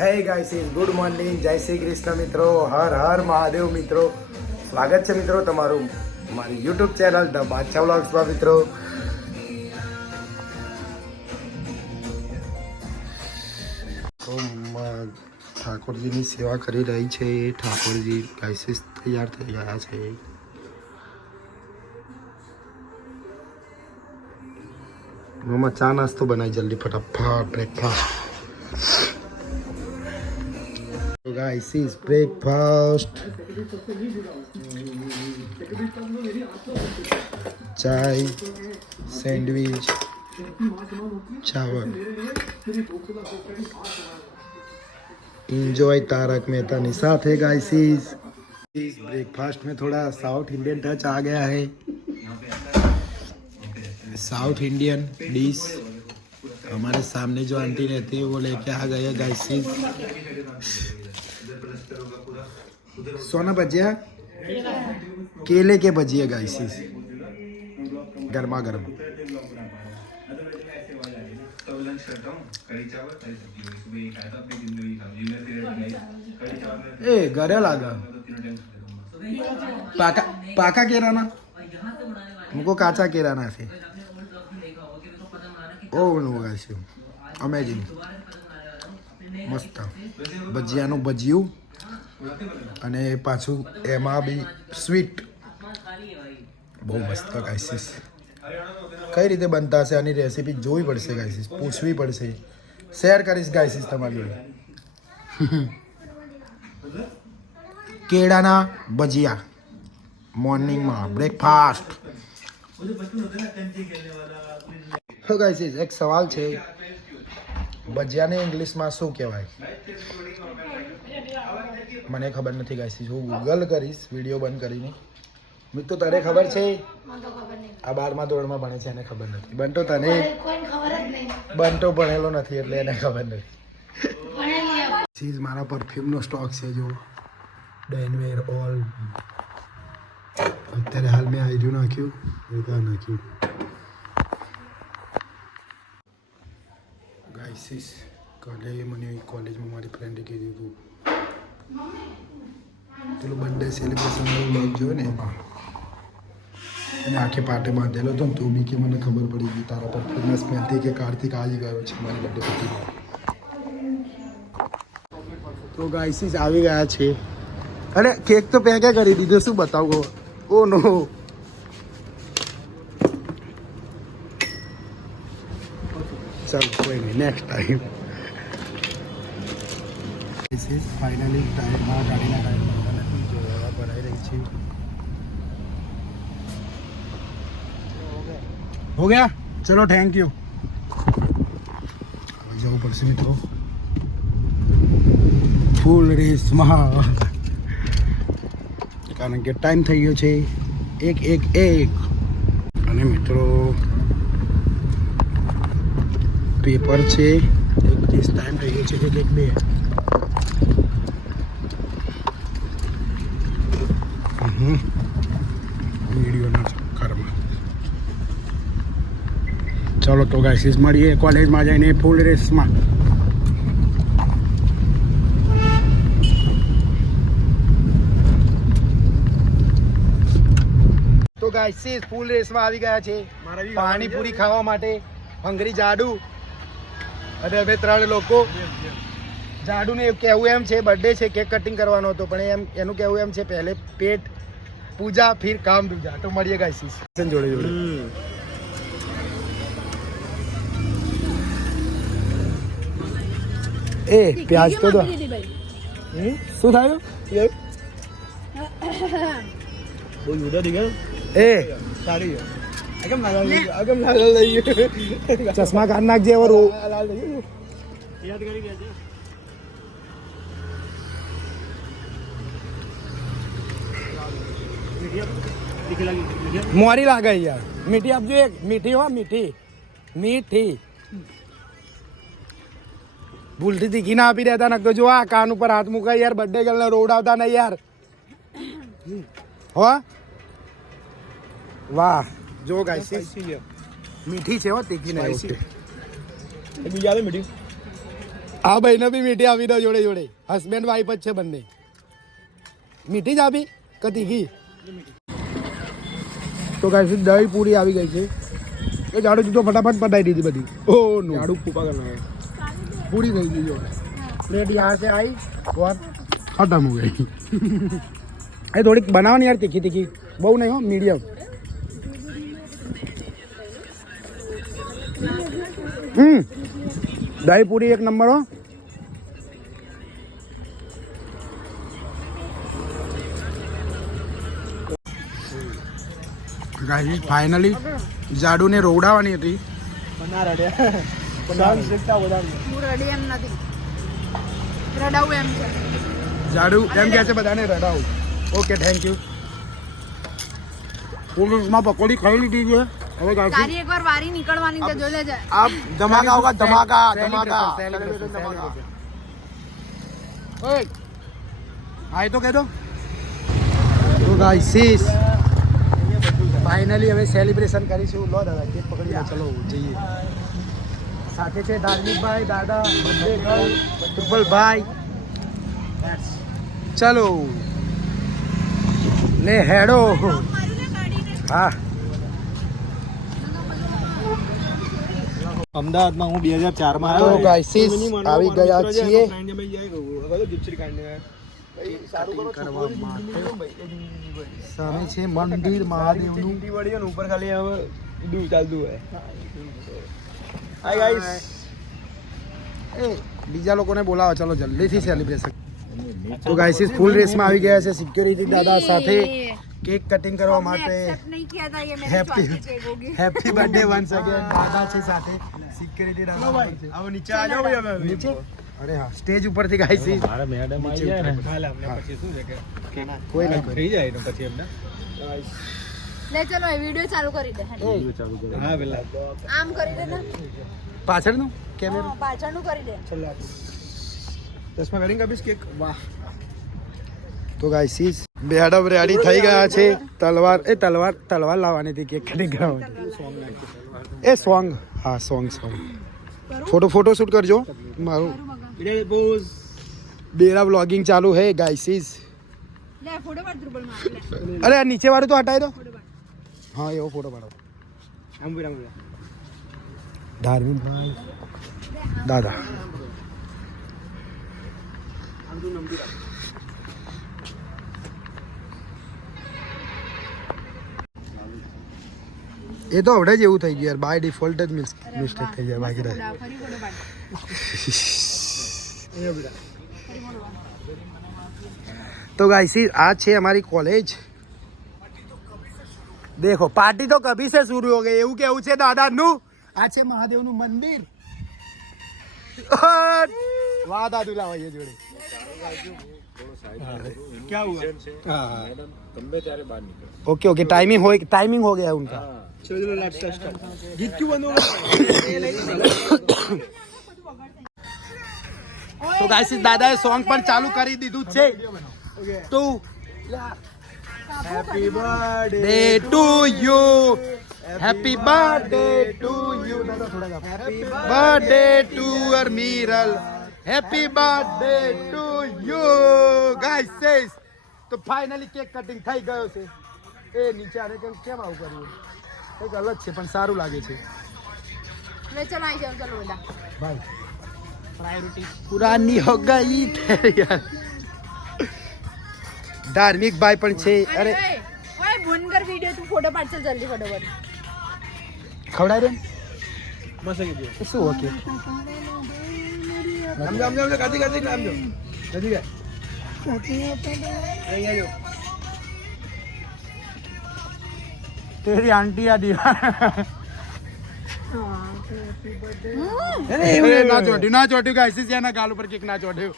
હે guys good morning, જય શ્રી કૃષ્ણ મિત્રો, હર હર મહાદેવ મિત્રો. સ્વાગત છે મિત્રો તમારું મારી યુટ્યુબ ચેનલ ધ બાદશાહ વ્લોગ્સમાં મિત્રો. ઠાકોરજીની સેવા કરી રહી છે. ઠાકોરજી ગાઈસ તૈયાર થઈ ગયા છે. મમ્મા ચા નાસ્તો બનાવી જલ્દી ફટાફટ breakfast. So guys, is breakfast. Chai, sandwich, chawal. Enjoy Tarak Mehta ની સાથે guys. इस ब्रेकफास्ट में थोड़ा साउथ इंडियन टच आ गया है. साउथ इंडियन डिश हमारे सामने जो आंटी रहती है वो लेके आ गए गाइस. सोना भजिया, केले के भजिया गाइस, गर्मा गर्म. ए घरे लागा पाका पाका केरा ना, हमको काचा केरा ना थे. ઓ નો ગાઈસ, અમેઝિંગ, મસ્ત ભજીયાનું ભજીયું અને પાછું એમાં બી સ્વીટ. બહુ મસ્ત ગાઈસ. કઈ રીતે બનતા હશે આની રેસીપી જોવી પડશે ગાઈસ, પૂછવી પડશે. શેર કરીશ ગાઈસ તમારી જોડે. કેળાના ભજીયા મોર્નિંગમાં બ્રેકફાસ્ટ. તો ગાઈસ એક સવાલ છે, ભજીયાને ઇંગ્લિશમાં શું કહેવાય? મને ખબર નથી ગાઈસ. હું ગૂગલ કરીશ વિડીયો બંધ કરીને. મિત્રો તને ખબર છે? આ 12મા ધોરણમાં ભણે છે, એને ખબર નથી. બંટો તને? બંટો ભણેલો નથી એટલે એને ખબર નથી. ચીઝ મારા પરફ્યુમનો સ્ટોક છે જો, ડેનવેર ઓલ. અત્યારે હાલ મેં આઈડ્યુ નાખ્યું, નાખ્યું. ગાઈસ કાલે મને કોલેજમાં મારી ફ્રેન્ડે કીધું હતું પેલું બર્થડે સેલિબ્રેશનનો વ્લોગ જોયો ને, એમાં એને આખે પાટે બાંધેલો હતો ને, તો બી કે મને ખબર પડી ગઈ તારા પરફ્યુમના સ્મેલથી કે કાર્તિક આજે ગયો છે મારી બર્થડે પછી. તો ગાઈસ આવી ગયા છે. અરે કેક તો પેકે કરી દીધો, શું બતાવો. ઓ નો, ચાલ કોઈ નહીં, નેક્સ્ટ ટાઈમ. ફાઇનલી ટાયરમાં ગાડીના ટાયર મળતા નથી, જો હવા ભરાઈ રહી છે. હો ગયા, ચલો થેન્ક યુ. હવે જવું પડશે મિત્રો ફૂલ રેસમાં, કારણ કે ટાઈમ થઈ ગયો છે 1:01. અને મિત્રો પેપર છે, 1:30 ટાઈમ થઈ ગયો છે, 1:02. વિડીયોના ચક્કરમાં. ચલો તો ગાઈસ મળીએ કોલેજમાં જઈને ફૂલ રેસમાં. તો ગાઈસ ફૂલ રેસમાં આવી ગયા છે પાણીપુરી ખાવા માટે. હંગરી જાડુ અને અમે 3 લોકો. જાડુને કહેવું એમ છે બર્થડે છે, કેક કટિંગ કરવાનો હતો, પણ એનું કહેવું એમ છે પહેલે પેટ પૂજા ફિર કામ દૂજા. તો મળીએ ગાઈસ જોડે જોડે. એ પ્યાજ તો દો. શું થયું? બહુ યુડા થઈ ગયા. એ સારી ચશ્મા કાઢ નાખજે. યાદ કરી દેજે. મોરી લાગે યાર. મીઠી આપજો એક. મીઠી હો, મીઠી મીઠી. ભૂલથી તીખી ના આપી દેતા, નકર જો આ કાન ઉપર હાથ મુકાય યાર. બર્થડે ગર્લ ને રોવડાવતા નહીં યાર. હો વાહ, જો ગાઈસ મીઠી છે હો, તીખી નહીં. બીજા મીઠી આ ભાઈને બી મીઠી આપી દો જોડે જોડે. હસબન્ડ વાઈફ જ છે બંને. મીઠી જ આપી કે તીખી? તો ગાઈસ દહીં પૂરી આવી ગઈ છે. એ ઝાડુ તો ફટાફટ પટાઈ દીધી બધી. ઓ નો ઝાડુ ફૂકા કરના है पूरी नहीं दी जो प्लेट यहाँ से आई और खत्म हो गई. ये थोड़ी बनाओ यार तीखी तीखी, बहु नहीं हो मीडियम. दही पूरी एक नंबर हो. ગાઈસ ફાઇનલી જાડુને રોવડાવવાની હતી. જાડુ એમ કહે છે બધાને રડાવું. Okay thank you. પુરુષમાં પકોડી ખાઈ લીધી છે. હવે તારી એકવાર વારી નીકળવાની છે, જોઈ લેજે. આપ ધમાકા હોગા ધમાકા ધમાકા ધમાકા. ઓય આય તો કહે દો. તો ગાઈસ ફાઇનલી હવે સેલિબ્રેશન કરીશું. લો દાદા કેક પકડી ચલો જઈએ. સાથે છે ધાર્મિકભાઈ, દાદા, બંને ગર્લ, ટુપલભાઈ. ચલો લે હેડો. હા અમદાવાદમાં હું 2004 માં તો ગાઈસ આવી ગયા છીએ સામે છે મંદિર મહાદેવનું. ઉપર ખાલી હવે દૂર ચાલતું હોય. Hi guys. એ બીજા લોકોને બોલાવો ચલો જલ્દીથી સેલિબ્રેશન. તો ગાઈસ ફૂલ રેસમાં આવી ગયા છે સિક્યોરિટી દાદા સાથે કેક કટિંગ કરવા માટે. Happy birthday once again. દાદા છે સાથે સિક્યોરિટી દાદા. હવે નીચે આ જાઓ ભાઈ. હવે નીચે અરે હા સ્ટેજ ઉપરથી ગાઈસ મારા મેડમ આવી જાય ને ખાલે અમને પછી શું છે કે કોઈ નહીં થઈ જાય ને પછી એમને લે ચલો એ વિડિયો ચાલુ કરી દે. હા પેલા આમ કરી દે ને, પાછળનું કેમેરા પાછળનું કરી દે. ચલો ચશ્મા વેરિંગ અભિષ કેક. વાહ. તો ગાઈસ બેડમ રેડી થઈ ગયા છે. તલવાર લાવવાની હતી કેક કટિંગ કરવાની. એ સોંગ હા સોંગ ફોટો શૂટ કરજો મારું. બેરા વ્લોગિંગ ચાલુ હે ગાઈસ. લે ફોટો પાડ ધ્રુબલ માં. અરે નીચે વાળું તો હટાઈ દો. હા એવો ફોટો પાડો. ધાર્મિકભાઈ દાદા. એ તો આવડે જ એવું થઈ ગયું યાર. બાય ડિફોલ્ટ જ મિસ્ટેક થઈ જાય બાકી રહે. તો ગાઈસ આ છે અમારી કોલેજ. દેખો પાર્ટી તો કભી સે शुरू हो गई એવું કેવું છે દાદાનું. આ છે મહાદેવનું મંદિર. વાહ દાદુ લાવો એ જોડે. क्या हुआ? ओके ओके टाइमिंग हो गया उनका. चलो लाइफ स्टार्ट. गीत क्यों बंद हो गया? તો ગાઈસ દાદાએ સોંગ પણ ચાલુ કરી દીધું છે. તો happy birthday day to you. Happy birthday to you. Birthday to અરમીરલ. Happy birthday to you guys. તો ફાઇનલી કેક કટિંગ થઈ ગયો છે. એ નીચે આને કેમ આવું કર્યું? કંઈક અલગ છે પણ સારું લાગે છે. લે ચલો આવી જાવ ચલો બધા. ભાઈ प्रायोरिटी पुरानी हो गई यार. धार्मिक भाई पण छे. अरे ओए बुनकर वीडियो तू फोटो पाड चल जल्दी फटाफट. खवडाय रे मस्त गीत. શું ઓકે हम गाती नाम जो जल्दी गए. અહીંયા જો तेरी आंटी आ दीवार. ના ચોટ્યું ગાઈસ. એના ગાલ ઉપર કેક ના ચોટ્યું.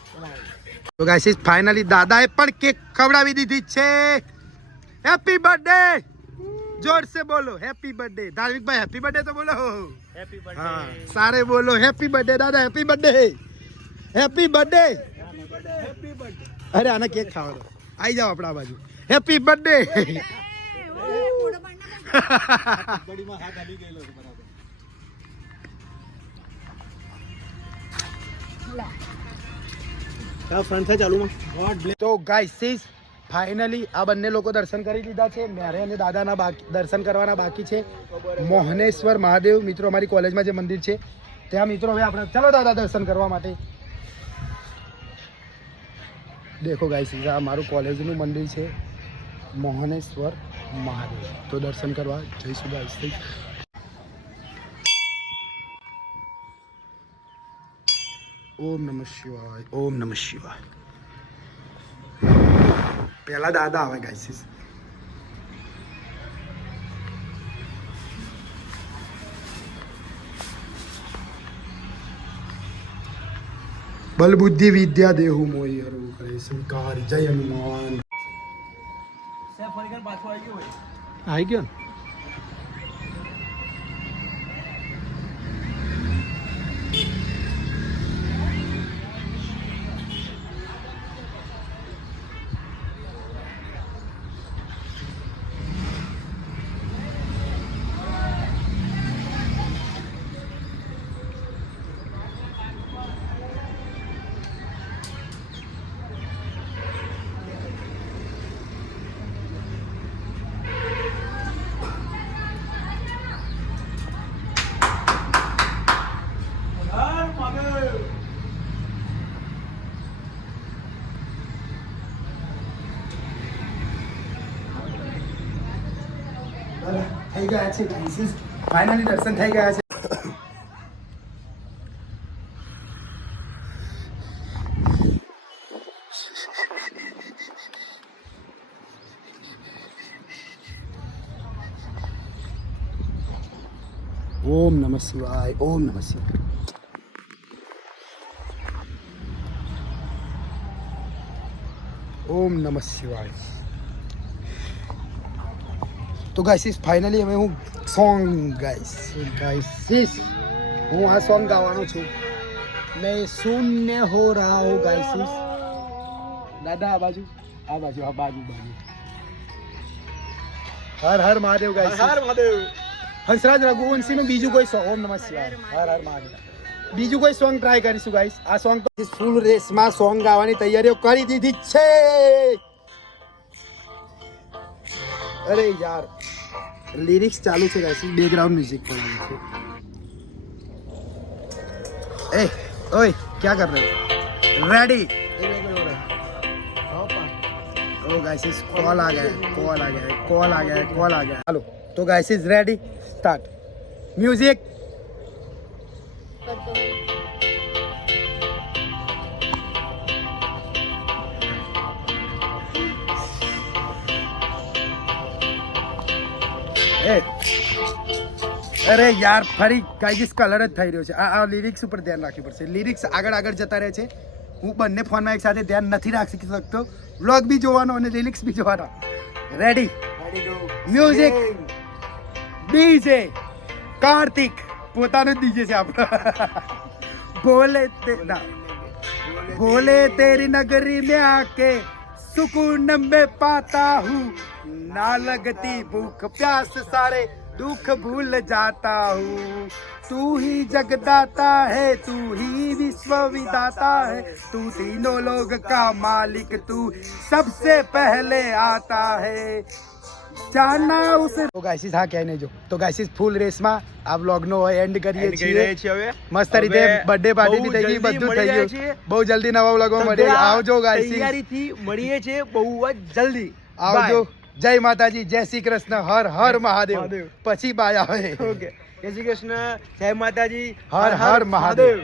તો ગાઈસ ફાઇનલી દાદાએ પણ કેક ખવડાવી દીધી છે. હેપી બર્થડે જોર से बोलो. હેપી બર્થડે ધાર્મિક ભાઈ. હેપી બર્થડે તો બોલો. હેપી હા સારે બોલો. હેપી બર્થડે દાદા. Happy birthday. Happy birthday. અરે આને કેક ખાવા દો. આવી જાઓ આપણા બાજુ. Happy birthday. ફોટો પાડના. બડીમાં હાથ આવી ગયેલો છે બરાબર. ફ્રન્ટ છે ચાલુમાં. તો ગાઈસ ફાઇનલી આ બંને લોકો દર્શન કરી લીધા છે. મારે અને દાદાના દર્શન કરવાના બાકી છે. મોહનેશ્વર મહાદેવ મિત્રો અમારી કોલેજમાં જે મંદિર છે ત્યાં મિત્રો હવે આપણે ચલો દાદા દર્શન કરવા માટે. દેખો ગાઈસ આ મારું કોલેજનું મંદિર છે મોહનેશ્વર મહાદેવ. તો દર્શન કરવા જઈશું ગાઈસ. ઓમ નમઃ શિવાય, ઓમ નમઃ શિવાય. પહેલા દાદા આવે ગાઈસ. બલ બુદ્ધિ વિદ્યા દેહુ મોય હરુ કરે સંકાર જય હનુમાન. આવી ગયો. થઈ ગયા છે ગાઈસ. ફાઇનલી દર્શન થઈ ગયા છે. ઓમ નમઃ શિવાય, ઓમ નમઃ શિવાય. ઓમ નમઃ શિવાય. તો ગાઈસ ફાઇનલી હવે હું સોંગ ગાઈસ હું આ સોંગ ગાવાનો છું. મેં શૂન્ય હો રહા હું ગાઈસ. દાદા આ બાજુ આ બાજુ આ બાજુ બાજુ. હર હર મહાદેવ ગાઈસ. હર મહાદેવ. હંસરાજ રઘુવંશી નું બીજું કોઈ સોંગ. ઓમ નમઃ શિવાય, હર હર મહાદેવ. બીજું કોઈ સોંગ ટ્રાય કરીશું ગાઈસ. આ સોંગ તો ફૂલ રેસમાં સોંગ ગાવાની તૈયારીઓ કરી દીધી છે. અરે યાર लिरिक्स चालू છે ગાઈસ. બેકગ્રાઉન્ડ મ્યુઝિક પણ આવે છે. ए ओए क्या कर रहे हो? रेडी? ओ गाइस कॉल आ गया हेलो. तो guys is ready start music. અરે યાર ફરી ગાઈસ કલર જ થઈ રહ્યો છે. આ લિરિક્સ ઉપર ધ્યાન રાખવું પડશે. લિરિક્સ આગળ જતા રહે છે. હું બંને ફોનમાં એક સાથે ધ્યાન નથી રાખી શકતો. વ્લોગ બી જોવાનો અને લિરિક્સ બી જોવાનો. Ready music. ડીજે કાર્તિક પોતાનું ડીજે છે આપણો. भोले तेरी नगरी में आके सुकून में पाता हूँ. ना लगती भूख प्यास सारे दुख भूल जाता हूँ. तू ही जगदाता है, तू ही विश्व विदाता है, तू तीनों लोग का मालिक, तू सबसे पहले आता है. જાના ઉસે. તો ગાઈસ હા ક્યાંય નહીં જો. તો ગાઈસ ફૂલ રેસમાં આ વ્લોગ નો એન્ડ કરીએ છીએ. મસ્ત રીતે બર્થડે પાર્ટી બી થઈ ગઈ, બધું થઈ ગયું. બહુ જલ્દી નવા વ્લોગમાં મળીએ. આવજો ગાઈસ. તૈયારીથી મળીએ છીએ બહુ જ જલ્દી. આવજો. જય માતાજી, જય શ્રી કૃષ્ણ, હર હર મહાદેવ. પછી બાય આવે. ઓકે, જય શ્રી કૃષ્ણ, જય માતાજી, હર હર મહાદેવ.